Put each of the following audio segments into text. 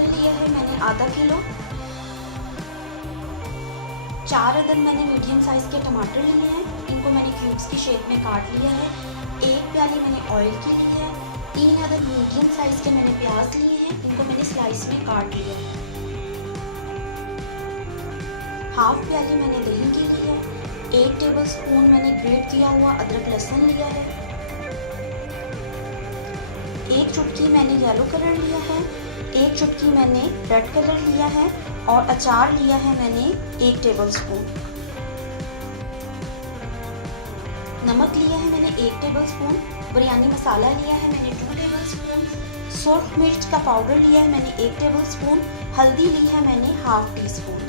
टमाटर लिया है मैंने आधा किलो। 4 अदद मैंने मीडियम साइज़ के टमाटर लिए हैं, इनको मैंने क्यूब्स की शेप में काट लिया है। 1 प्याली मैंने ऑयल की ली है। 3 अदद मीडियम साइज़ के मैंने प्याज लिए हैं, इनको मैंने स्लाइस में काट लिया है। 1/2 प्याली मैंने दही की ली है। 1 टेबलस्पून मैंने ग्रेट किया हुआ अदरक लहसुन लिया है। 1 चुटकी मैंने येलो कलर लिया है। 1 चुटकी मैंने रेड कलर लिया है और अचार लिया है मैंने 1 टेबलस्पून। नमक लिया है मैंने 1 टेबलस्पून। बिरयानी मसाला लिया है मैंने 2 टेबलस्पून। सूरख मिर्च का पाउडर लिया है मैंने 1 टेबलस्पून। हल्दी ली है मैंने 1/2 टीस्पून।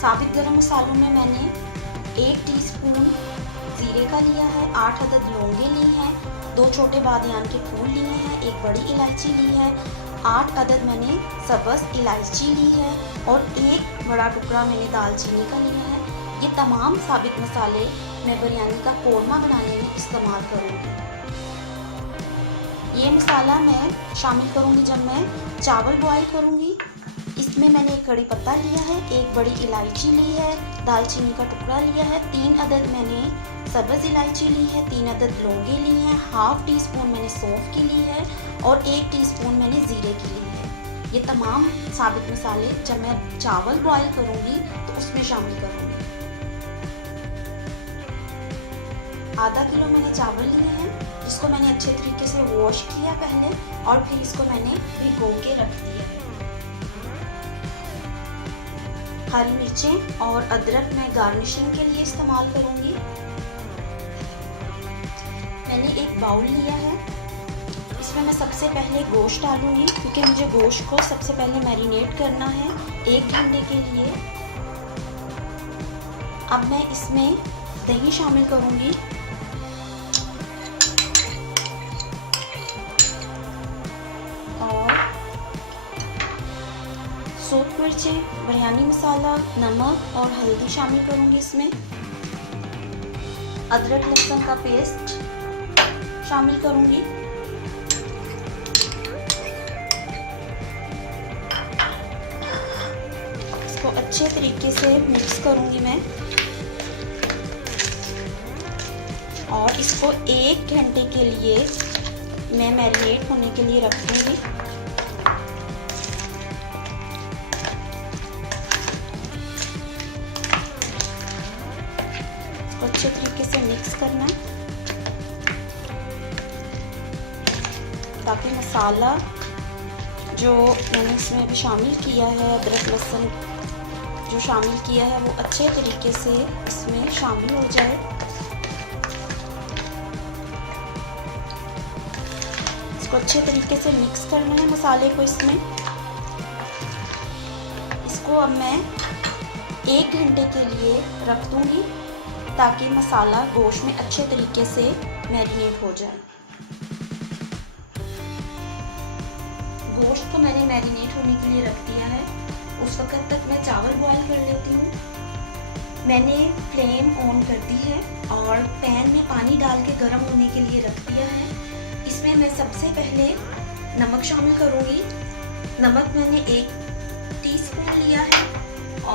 साबित गरम मसालों में मैंने 1 टीस्पून जीरे का लिया है। 8 अदद लौंगे ली हैं। 2 छोटे बादियान के फूल लिए हैं। 1 बड़ी इलायची ली है। 8 अदद मैंने सब्ज़ इलायची ली है और 1 बड़ा टुकड़ा मैंने दालचीनी का लिया है। ये तमाम साबित मसाले मैं बिरयानी का कोरमा बनाने में इस्तेमाल करूँगी। ये मसाला मैं शामिल करूँगी जब मैं चावल बॉईल करूँगी। इसमें मैंने 1 कड़ी पत्ता लिया है, 1 बड़ी इलायची ली है, दालचीनी का टुकड़ा लिया है, 3 अदद मैंने सब्ज़ इलायची ली है, 3 अदद लौंगे ली हैं, 1/2 टीस्पून मैंने सौंफ की ली है और 1 टीस्पून मैंने ज़ीरे की ली है। ये तमाम साबित मसाले जब मैं चावल बॉईल करूँगी तो उसमें शामिल करूँगी। आधा किलो मैंने चावल लिए हैं, जिसको मैंने अच्छे तरीके से वॉश किया पहले और फिर इसको मैंने भिगो के रख दिया है। हरी मिर्चें और अदरक मैं गार्निशिंग के लिए इस्तेमाल करूँगी। मैंने एक बाउल लिया है, इसमें मैं सबसे पहले गोश्त डालूंगी क्योंकि मुझे गोश्त को सबसे पहले मैरिनेट करना है 1 घंटे के लिए। अब मैं इसमें दही शामिल करूंगी और सूरख मिर्चें, बिरयानी मसाला, नमक और हल्दी शामिल करूंगी। इसमें अदरक लहसुन का पेस्ट शामिल करूंगी। इसको अच्छे तरीके से मिक्स करूंगी मैं और इसको 1 घंटे के लिए मैं मैरिनेट होने के लिए रख दूंगी। इसको अच्छे तरीके से मिक्स करना ताकि मसाला जो मैंने इसमें अभी शामिल किया है, अदरक लहसुन जो शामिल किया है, वो अच्छे तरीके से इसमें शामिल हो जाए। इसको अच्छे तरीके से मिक्स करना है मसाले को इसमें। इसको अब मैं 1 घंटे के लिए रख दूंगी ताकि मसाला गोश्त में अच्छे तरीके से मैरिनेट हो जाए। गोश्त को मैंने मैरिनेट होने के लिए रख दिया है। उस वक्त तक मैं चावल बॉईल कर लेती हूँ। मैंने फ्लेम ऑन कर दी है और पैन में पानी डाल के गर्म होने के लिए रख दिया है। इसमें मैं सबसे पहले नमक शामिल करूँगी। नमक मैंने 1 टीस्पून लिया है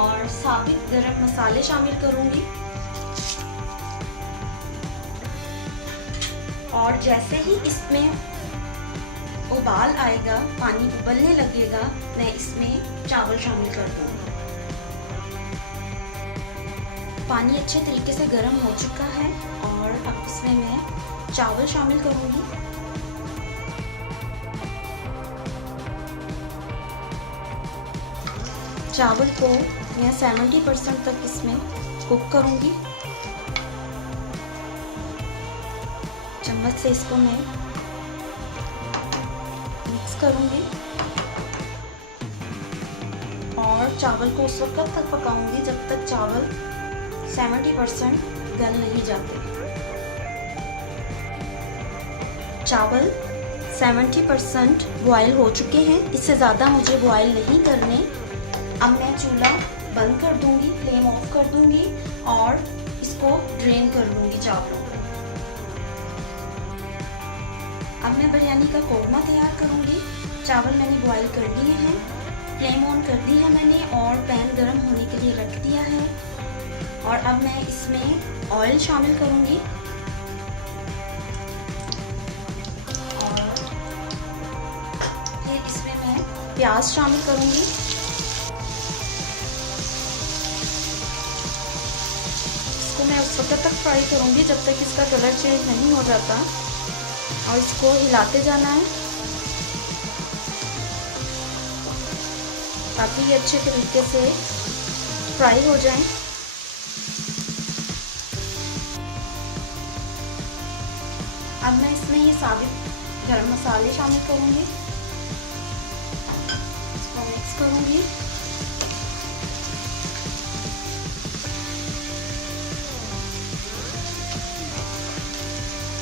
और साबित गरम मसाले शामिल करूँगी। और जैसे ही इसमें उबाल आएगा, पानी उबलने लगेगा, मैं इसमें चावल शामिल कर दूँगी। पानी अच्छे तरीके से गर्म हो चुका है और अब इसमें मैं चावल शामिल करूँगी। चावल को मैं 70% तक इसमें कुक करूँगी। चम्मच से इसको मैं मिक्स करूँगी और चावल को उस वक्त तक पकाऊंगी जब तक चावल 70% गल नहीं जाते। चावल 70% बॉयल हो चुके हैं, इससे ज़्यादा मुझे बॉयल नहीं करने। अब मैं चूल्हा बंद कर दूंगी, फ्लेम ऑफ कर दूंगी और इसको ड्रेन कर लूँगी चावलों को। अब मैं बिरयानी का कोरमा तैयार करूँगी। चावल मैंने बॉईल कर लिए हैं, फ्लेम ऑन कर दी है मैंने और पैन गरम होने के लिए रख दिया है। और अब मैं इसमें ऑयल शामिल करूँगी और फिर इसमें मैं प्याज शामिल करूँगी। इसको मैं उस वक्त तक फ्राई करूँगी जब तक इसका कलर चेंज नहीं हो जाता और इसको हिलाते जाना है ताकि ये अच्छे तरीके से फ्राई हो जाए। अब मैं इसमें ये साबित गरम मसाले शामिल करूँगी, इसको मिक्स करूँगी।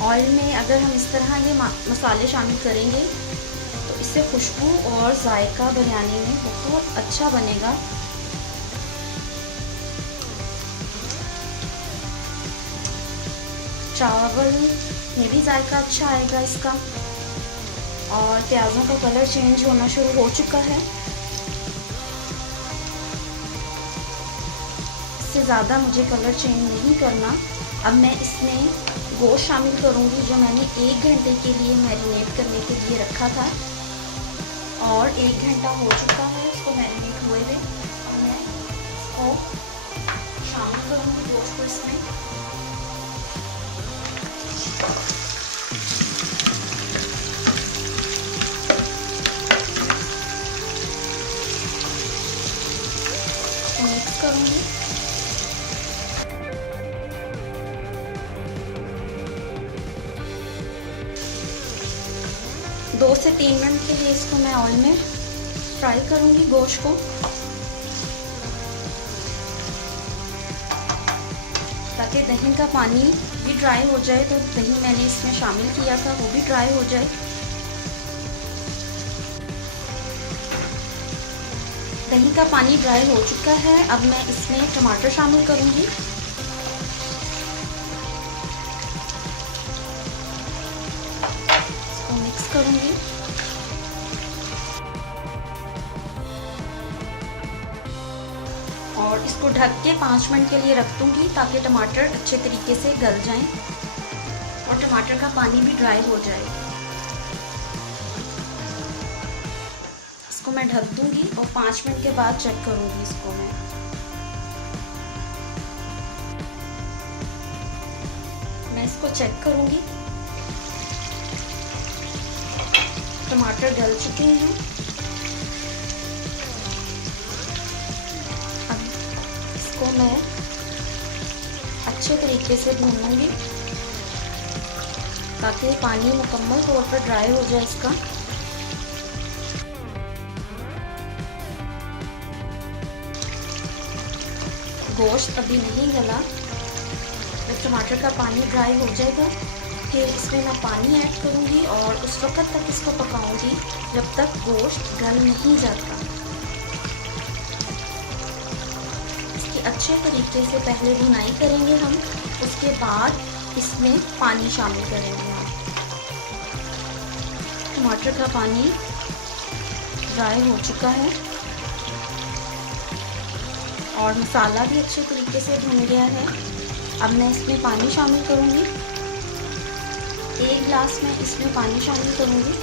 ऑयल में अगर हम इस तरह ये मसाले शामिल करेंगे तो इससे खुशबू और जायका बिरयानी में बहुत अच्छा बनेगा। चावल में भी जायका अच्छा आएगा इसका। और प्याज़ों का कलर चेंज होना शुरू हो चुका है। इससे ज़्यादा मुझे कलर चेंज नहीं करना। अब मैं इसमें गोश्त शामिल करूंगी जो मैंने 1 घंटे के लिए मैरिनेट करने के लिए रखा था और 1 घंटा हो चुका है इसको मैरिनेट हुए थे। अब मैं इसको शामिल करूंगी गोश्त को इसमें। मिक्स करूंगी। 2 से 3 मिनट के लिए इसको मैं ऑयल में फ्राई करूंगी गोश्त को। ताकि दही का पानी भी ड्राई हो जाए, तो दही मैंने इसमें शामिल किया था वो भी ड्राई हो जाए। दही का पानी ड्राई हो चुका है। अब मैं इसमें टमाटर शामिल करूंगी। मिक्स करूंगी और इसको ढक के 5 मिनट के लिए रख दूंगी ताकि टमाटर अच्छे तरीके से गल जाएं और टमाटर का पानी भी ड्राई हो जाए। इसको मैं ढक दूंगी और 5 मिनट के बाद चेक करूंगी इसको मैं इसको चेक करूंगी। टमाटर गल चुके हैं। अब इसको मैं अच्छे तरीके से भूनूंगी ताकि पानी मुकम्मल तौर पर ड्राई हो जाए इसका। गोश्त अभी नहीं गला। जब टमाटर का पानी ड्राई हो जाएगा फिर इसमें मैं पानी ऐड करूँगी और उस वक्त तक इसको पकाऊंगी जब तक गोश्त गल नहीं जाता। इसकी अच्छे तरीके से पहले भुनाई करेंगे हम, उसके बाद इसमें पानी शामिल करेंगे हम। टमाटर का पानी ड्राई हो चुका है और मसाला भी अच्छे तरीके से भुन गया है। अब मैं इसमें पानी शामिल करूँगी। 1 गिलास में इसमें पानी शामिल करूँगी।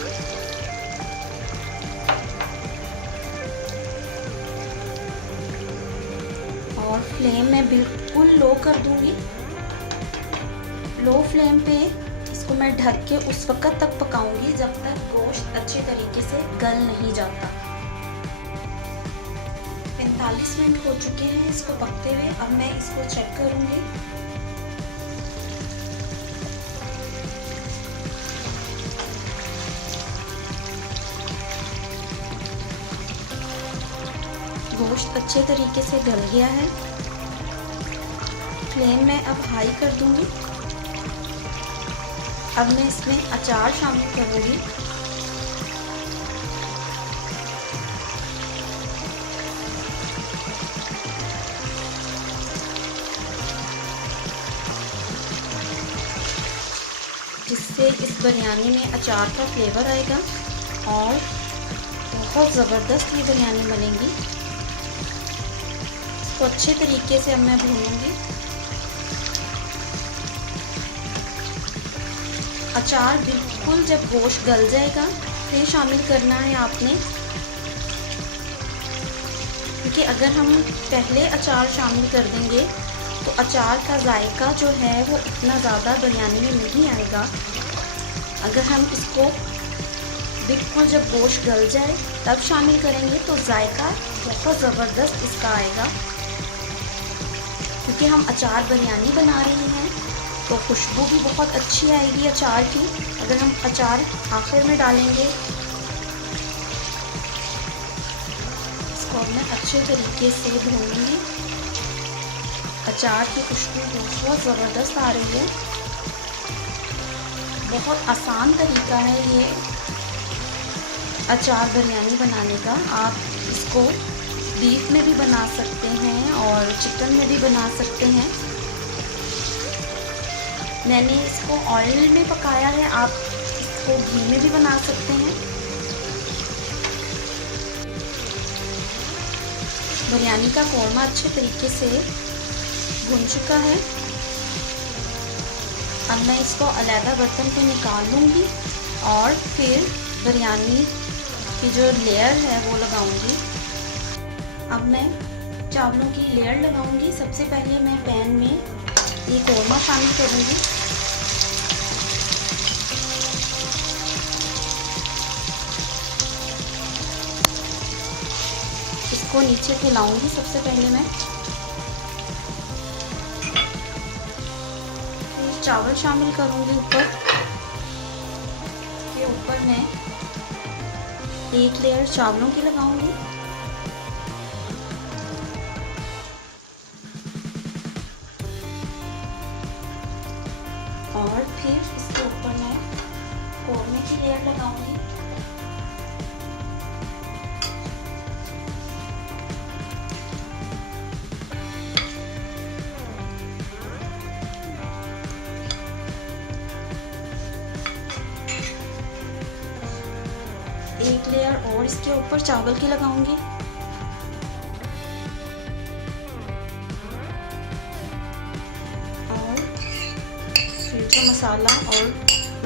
और फ्लेम में बिल्कुल लो कर दूँगी। लो फ्लेम पे इसको मैं ढक के उस वक्त तक पकाऊंगी जब तक गोश्त अच्छे तरीके से गल नहीं जाता। 45 मिनट हो चुके हैं इसको पकते हुए। अब मैं इसको चेक करूँगी। गोश्त अच्छे तरीके से गल गया है। फ्लेम में अब हाई कर दूंगी। अब मैं इसमें अचार शामिल करूंगी। जिससे इस बिरयानी में अचार का फ्लेवर आएगा और बहुत ज़बरदस्त ये बिरयानी बनेगी। इसको अच्छे तरीके से अब मैं भूनूंगी। अचार बिल्कुल जब गोश्त गल जाएगा फिर शामिल करना है आपने, क्योंकि अगर हम पहले अचार शामिल कर देंगे तो अचार का जायका जो है वो इतना ज़्यादा बिरयानी में नहीं आएगा। अगर हम इसको बिल्कुल जब गोश्त गल जाए तब शामिल करेंगे तो जायका बहुत ज़बरदस्त इसका आएगा। क्योंकि हम अचार बिरयानी बना रहे हैं तो खुशबू भी बहुत अच्छी आएगी अचार की अगर हम अचार आखिर में डालेंगे। इसको मैं अच्छे तरीके से भूनूंगी। अचार की खुशबू बहुत ज़बरदस्त आ रही है। बहुत आसान तरीका है ये अचार बिरयानी बनाने का। आप इसको बीफ में भी बना सकते हैं और चिकन में भी बना सकते हैं। मैंने इसको ऑयल में पकाया है, आप इसको घी में भी बना सकते हैं। बिरयानी का कौरमा अच्छे तरीके से भुन चुका है। अब मैं इसको अलग बर्तन पे निकाल लूँगी और फिर बिरयानी की जो लेयर है वो लगाऊंगी। अब मैं चावलों की लेयर लगाऊंगी। सबसे पहले मैं पैन में ये कौरमा शामिल करूंगी। इसको नीचे फैलाऊंगी सबसे पहले मैं। फिर चावल शामिल करूंगी ऊपर। के ऊपर मैं एक लेयर चावलों की लगाऊंगी और फिर इसके ऊपर मैं कौरमे की लेयर लगाऊंगी। एक लेयर और इसके ऊपर चावल की लगाऊंगी। और फिर जो मसाला और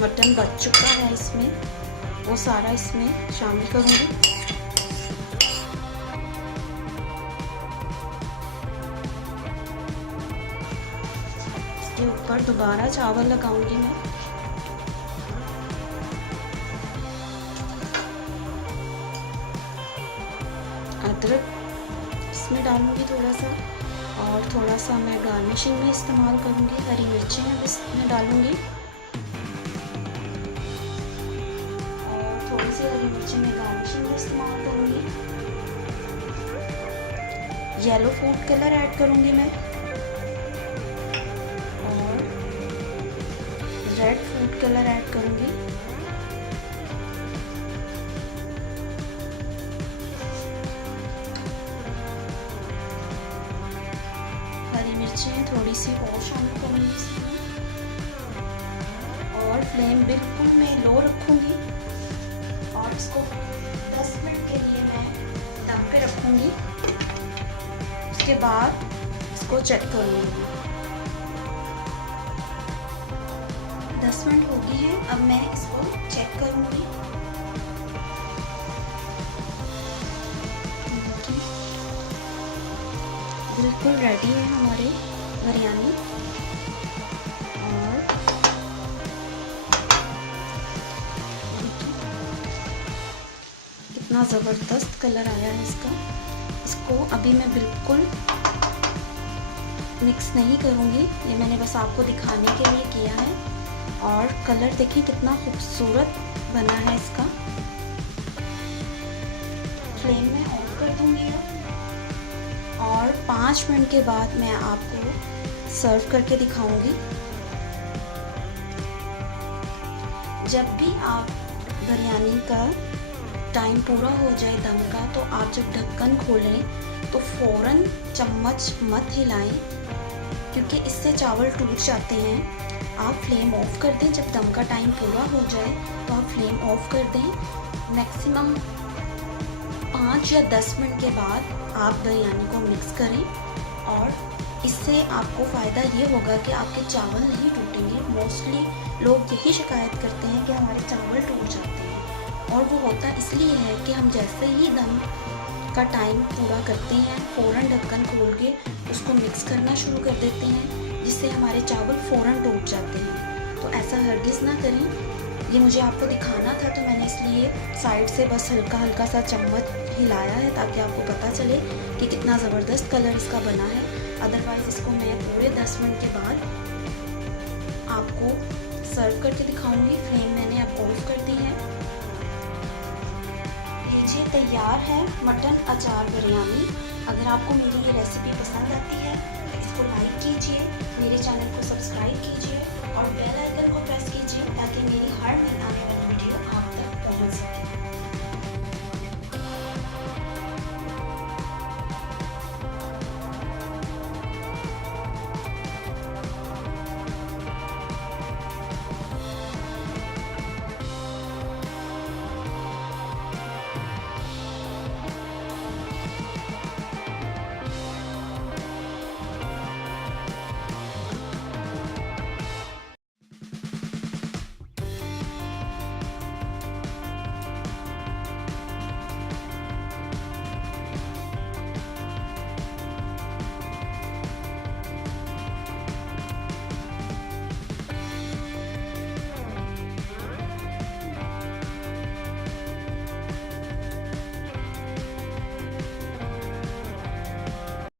मटन बच चुका है इसमें वो सारा इसमें शामिल करूंगी। इसके ऊपर दोबारा चावल लगाऊंगी मैं। अदरक इसमें डालूंगी थोड़ा सा और थोड़ा सा मैं गार्निशिंग में इस्तेमाल करूंगी। हरी मिर्चें अब इसमें डालूंगी और थोड़ी सी हरी मिर्चें मैं गार्निशिंग में इस्तेमाल करूंगी। येलो फूड कलर ऐड करूंगी मैं और रेड फूड कलर ऐड करूंगी। थोड़ी सी और शामिल करूंगी इसमें और फ्लेम बिल्कुल मैं लो रखूंगी और इसको 10 मिनट के लिए मैं दम पे रखूंगी। उसके बाद इसको चेक करूंगी। 10 मिनट हो गई है। अब मैं इसको चेक करूंगी। बिल्कुल रेडी है हमारे बिरयानी और कितना ज़बरदस्त कलर आया है इसका। इसको अभी मैं बिल्कुल मिक्स नहीं करूँगी, ये मैंने बस आपको दिखाने के लिए किया है। और कलर देखिए कितना खूबसूरत बना है इसका। फ्लेम में ऑफ कर दूँगी और 5 मिनट के बाद मैं आपको सर्व करके दिखाऊंगी। जब भी आप बिरयानी का टाइम पूरा हो जाए दम का, तो आप जब ढक्कन खोलें तो फ़ौरन चम्मच मत हिलाएं, क्योंकि इससे चावल टूट जाते हैं। आप फ्लेम ऑफ कर दें। जब दम का टाइम पूरा हो जाए तो आप फ्लेम ऑफ कर दें। मैक्सिमम 5 या 10 मिनट के बाद आप बिरयानी को मिक्स करें और इससे आपको फ़ायदा ये होगा कि आपके चावल नहीं टूटेंगे। मोस्टली लोग यही शिकायत करते हैं कि हमारे चावल टूट जाते हैं और वो होता इसलिए है कि हम जैसे ही दम का टाइम पूरा करते हैं फ़ौरन ढक्कन खोल के उसको मिक्स करना शुरू कर देते हैं, जिससे हमारे चावल फ़ौरन टूट जाते हैं। तो ऐसा हरगिज़ ना करें। ये मुझे आपको दिखाना था तो मैंने इसलिए साइड से बस हल्का हल्का सा चम्मच हिलाया है ताकि आपको पता चले कि कितना ज़बरदस्त कलर इसका बना है। अदरवाइज़ इसको मैं पूरे 10 मिनट के बाद आपको सर्व करके दिखाऊंगी। फ्लेम मैंने अब ऑफ कर दी है। लीजिए तैयार है मटन अचार बिरयानी। अगर आपको मेरी ये रेसिपी पसंद आती है तो इसको लाइक कीजिए, मेरे चैनल को सब्सक्राइब कीजिए और बेल आइकन को प्रेस कीजिए ताकि मेरी हर नई आने वाली वीडियो आप तक पहुंच सके।